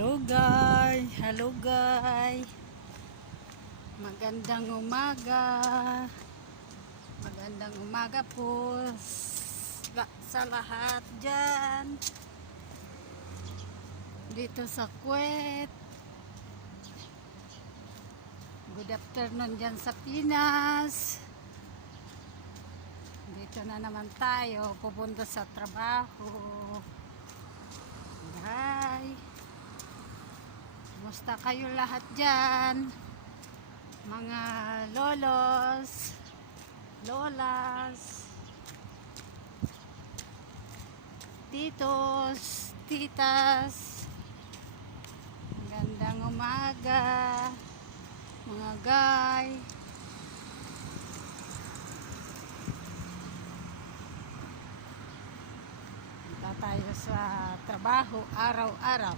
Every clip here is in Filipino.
Hello guys. Magandang umaga. Magandang umaga po sa lahat dyan. Dito sa Kuwait. Good afternoon dyan sa Pinas. Dito na naman tayo pupunta sa trabaho. Hi. Kumusta kayo lahat dyan? Mga lolos, lolas, titos, titas. Magandang umaga, mga guy. Punta tayo sa trabaho araw-araw.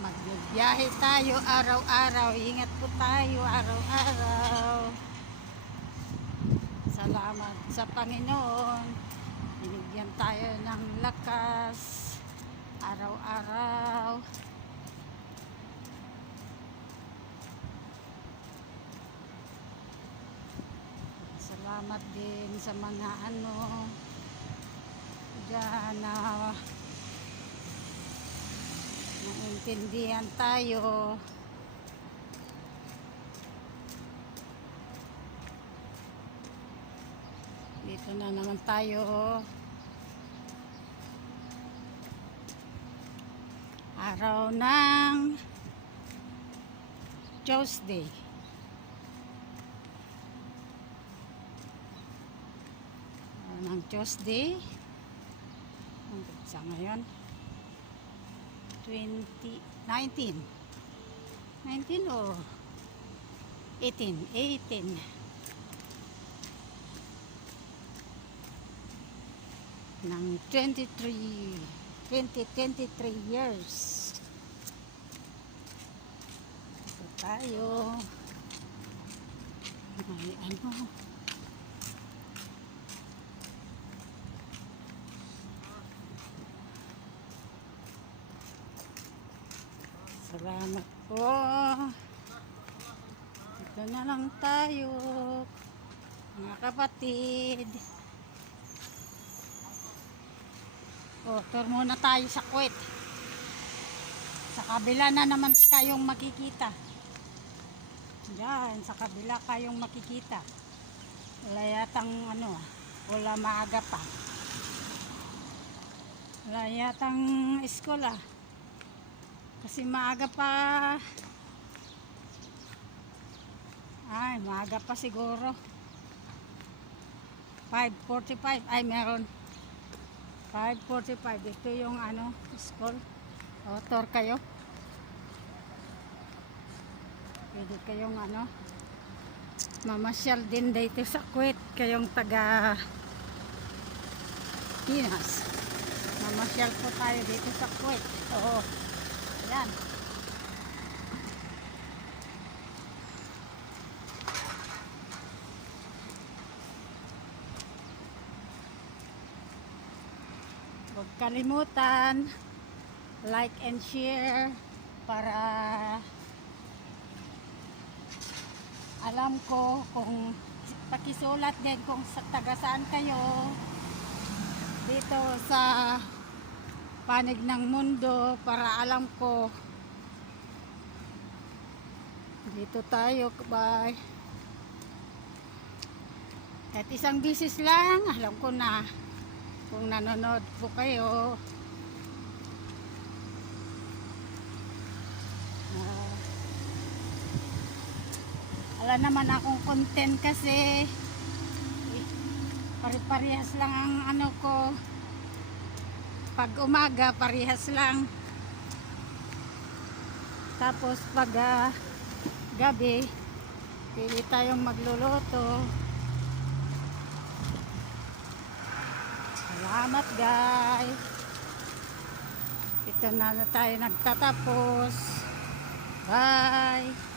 Magbibiyahe tayo araw-araw. Ingat po tayo araw-araw. Salamat sa Panginoon. Binigyan tayo ng lakas araw-araw. Salamat din sa mga dyan na naintindihan tayo. Dito na naman tayo. Araw ng Tuesday. Araw ng Tuesday. Ang sa ngayon 19 or 18 ng 2023 years. Ito tayo. May salamat po. Ito na lang tayo, mga kapatid. Tour muna tayo sa Kuwait. Sa kabila na naman kayong makikita. Diyan, sa kabila kayong makikita. Wala yatang wala maaga pa. Wala yatang eskola. Kasi maaga pa. Ay, maaga pa siguro. 5:45. Ay, meron. 5:45. Ito yung school. O, tour kayo. Pwede kayong mamasyal din dito sa Kuwait. Kayong taga Pinas. Mamasyal po tayo dito sa Kuwait. Oo. Yan. Huwag kalimutan like and share para alam ko kung pakisulat din kung taga saan kayo dito sa panig ng mundo para alam ko. Dito tayo, bye. Kahit isang bisis lang, alam ko na kung nanonood po kayo. Wala naman akong content kasi pare-parehas lang ang ko. Pag umaga, parehas lang. Tapos pag gabi, pili tayong magluluto. Salamat guys. Ito na tayo nagtatapos. Bye.